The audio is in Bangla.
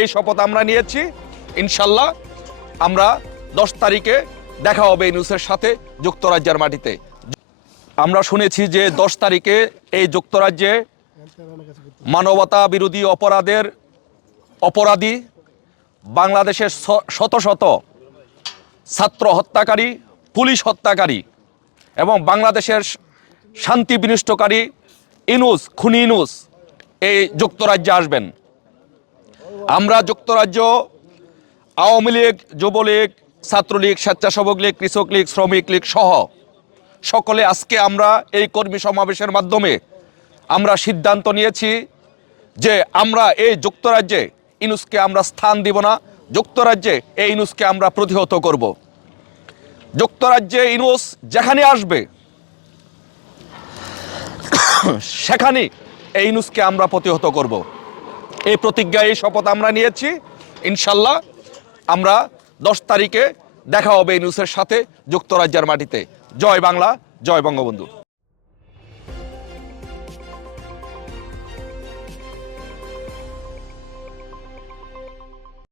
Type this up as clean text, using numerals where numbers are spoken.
এই শপথ আমরা নিয়েছি, ইনশাল্লাহ আমরা 10 তারিখে দেখা হবে ইউনূসের সাথে যুক্তরাজ্যের মাটিতে। আমরা শুনেছি যে 10 তারিখে এই যুক্তরাজ্যে মানবতা বিরোধী অপরাধী বাংলাদেশের শত শত ছাত্র হত্যাকারী, পুলিশ হত্যাকারী এবং বাংলাদেশের শান্তি বিনষ্টকারী খুনি ইউনূস এই যুক্তরাজ্যে আসবেন। আমরা যুক্তরাজ্য আওয়ামী লীগ, যুবলীগ, ছাত্রলীগ, স্বেচ্ছাসেবক লীগ, কৃষক লীগ, শ্রমিক লীগ সহ সকলে আজকে আমরা এই কর্মী সমাবেশের মাধ্যমে আমরা সিদ্ধান্ত নিয়েছি যে আমরা এই যুক্তরাজ্যে ইউনূসকে আমরা স্থান দিব না, যুক্তরাজ্যে এই ইউনূসকে আমরা প্রতিহত করব। যুক্তরাজ্যে ইউনূস যেখানে আসবে সেখানে এই ইউনূসকে আমরা প্রতিহত করব। এই প্রতিজ্ঞা, এই শপথ আমরা নিয়েছি, ইনশাল্লাহ আমরা 10 তারিখে দেখা হবে ইউনূসের সাথে যুক্তরাজ্যের মাটিতে। জয় বাংলা, জয় বঙ্গবন্ধু।